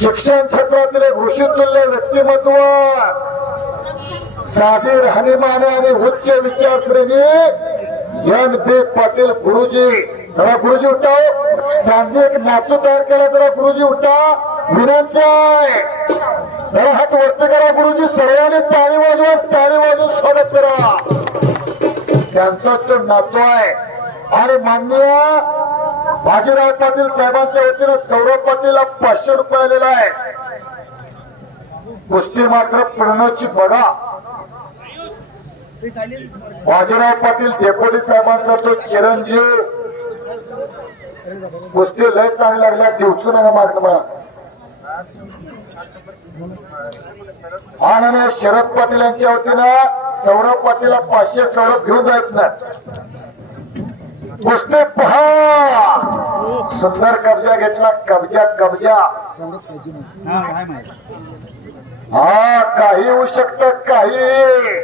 शिक्षण क्षेत्रातील ऋषितुल्य व्यक्तिमत्व. साधी राहणीमाने आणि उच्च विचारश्रेणी एन बी पाटील गुरुजी. जरा गुरुजी उठाव. त्यांनी एक नातू तयार केला जरा गुरुजी उठा. विनंती आहे. जरा हात वरती करा गुरुजी सर्वांनी टाळी वाजवून टाळी वाजवून स्वागत करा. त्यांचा तो नातू आहे. आणि माननीय बाजीराव पाटील साहेबांच्या वतीनं सौरभ पाटीलला पाचशे रुपये आलेला आहे. कुस्ती मात्र प्रणवची बघा. बाजीराव पाटील डेपोटी साहेबांचा तो चिरंजीव. कुस्ती लय चांगली लागल्या दिवसू नका मार्ग मला. आणि शरद पाटील यांच्या वतीनं सौरभ पाटीलला पाचशे सौरभ घेऊन जायत ना कुस्ती पहा! सुंदर कब्जा घेतला कब्जा कब्जा. हा काही होऊ शकत काही.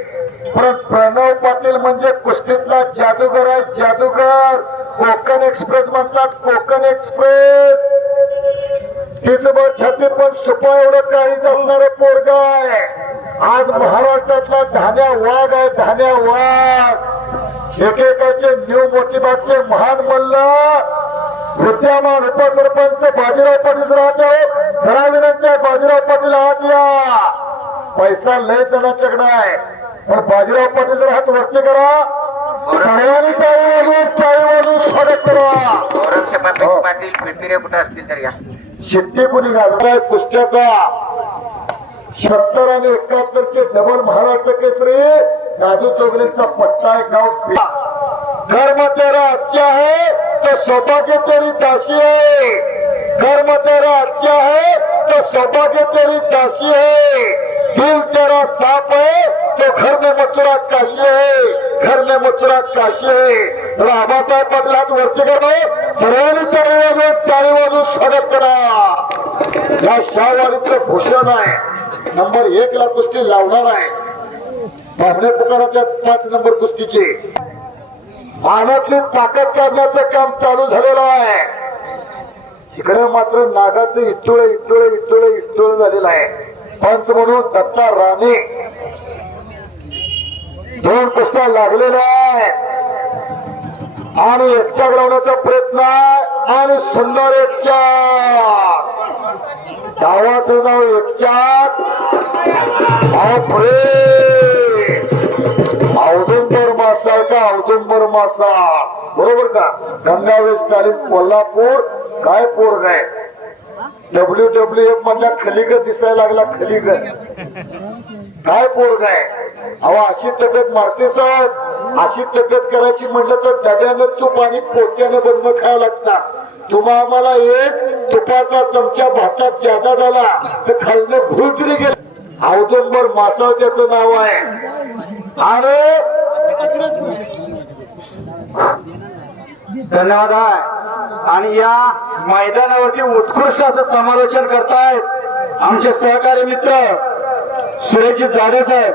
पण प्रणव पाटील म्हणजे कुस्तीतला जादूगर आहे जादूगर. कोकण एक्सप्रेस म्हणतात कोकण एक्सप्रेस. तिचं बघ छाती पण सुपा एवढं काहीच असणार पोरग आहे. आज महाराष्ट्रातला धान्या वाघ आहे धान्या वाघ. एकेकाचे न्यू मोतीबागचे महान मल्ल. विद्यमान उपसरपंच बाजीराव पाटील राहते हो. जरा विनंती आहे बाजीराव पाटील हात या. पैसा लय जणांच्याकडे आहे. पण बाजीराव पाटील जर हात व्यक्त करा. सर्वांनी टाळी वाजवून टाळी वाजवून स्वागत करा. हो. गोरक्ष पाटील कुठे असतील तर या शिट्टी कुणी घालताय? कुस्त्याचा. सत्तर आणि एकाहत्तर चे डबल महाराष्ट्र केसरी. दादू चौगलेंचा पट्टा एक गाव पिला कर्म तेरा अच्छा है तो सौभाग्य तेरी दासी है। कर्म तेरा अच्छा है तो सौभाग्य तेरी दासी है। दिल तेरा साफ है तो घर में मथुरा काशी है। घर में मथुरा काशी है। जरा आबासाहेब पाटील वरती करा सर्वांनी टाळी वाजवून टाळी वाजून स्वागत करा। या शाहवाडीचं भूषण आहे. नंबर एक ला कुस्ती लावणार आहे. पाचण्या पुकाराच्या पाच नंबर कुस्तीचे. मानातली ताकद काढण्याचं काम चालू झालेलं आहे. इकडे मात्र नागाचं इटुळे इटुळे इटुळे इटुळे झालेलं आहे. पंच म्हणून दत्ता राणे. दोन कुस्त्या लागलेल्या आहे आणि एकच्या लावण्याचा प्रयत्न आणि सुंदर एकच्या. गावाचं नाव एकचाक बापरे! मासा. बरोबर का? गंगावेश तालीम कोल्हापूर काय पोरग आहे? डब्ल्यू डब्ल्यू एफ मधल्या खलीगत दिसायला लागला खलीगत. काय पोरग आहे? अहो अशी तब्येत मारते साहेब. अशी तब्येत करायची म्हटलं तर डब्यानं तूप आणि पोत्यानं बनणं खायला लागतात तुम्हा आम्हाला एक तुपाचा चमचा भातात ज्यादा झाला तर खालनं घुळतरी गेला. औदंबर मासा त्याचं नाव आहे. आणि धन्यवाद. आहे आणि या मैदानावरती उत्कृष्ट असं समालोचन करतायत आमचे सहकारी मित्र सुरेशजी जाधव साहेब.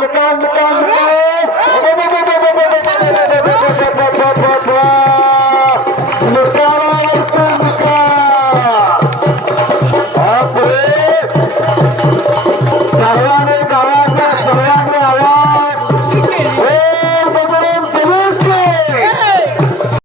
निकाल निकाल निकाल